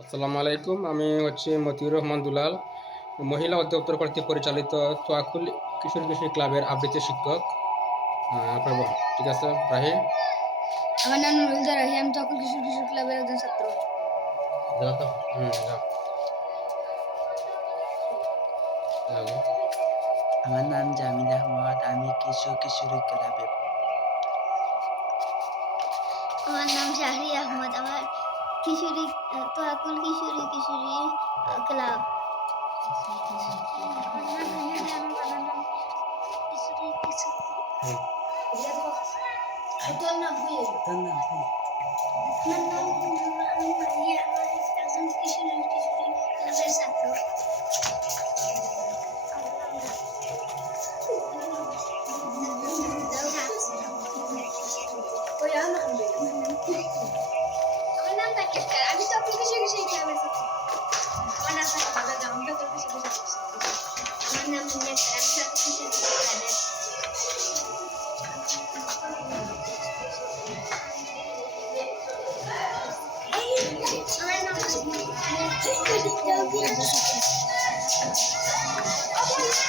আসসালামু আলাইকুম। আমি হচ্ছি মতিউর রহমান দুলাল, মহিলা অধিদপ্তর কর্তৃক পরিচালিত তোয়াকুল কিশোর কিশোরী ক্লাবের আবৃত্তি শিক্ষক। ঠিক আছে রাহিম। আমার নাম নুরুলদা রাহি। আমি তখন কিশোর কিশোর ক্লাবের একজন ছাত্র। যাও তো। যাও। আমার নাম জামিল আহমদ। আমি কিশোর কিশোরী ক্লাবে। আমার নাম শাহরি আহমদ। আমার কিশোরী তোয়াকুল কিশোরী ক্লাব। তোর নাম কি? আমার নাম আমি মারিয়া। আমার একজন কিশোরী ক্লাবের ছাত্র। আমার নাম তাকিয়ার। আমি তোয়াকুল কিশোরী ক্লাবের ছাত্র। আমার নাম তাকিয়া। আমি তোয়াকুল কিশোরী ক্লাবের ছাত্র। আমার নাম মুন্না আক্তার। আমি তোয়াকুল কিশোরী ক্লাবের। আমার নাম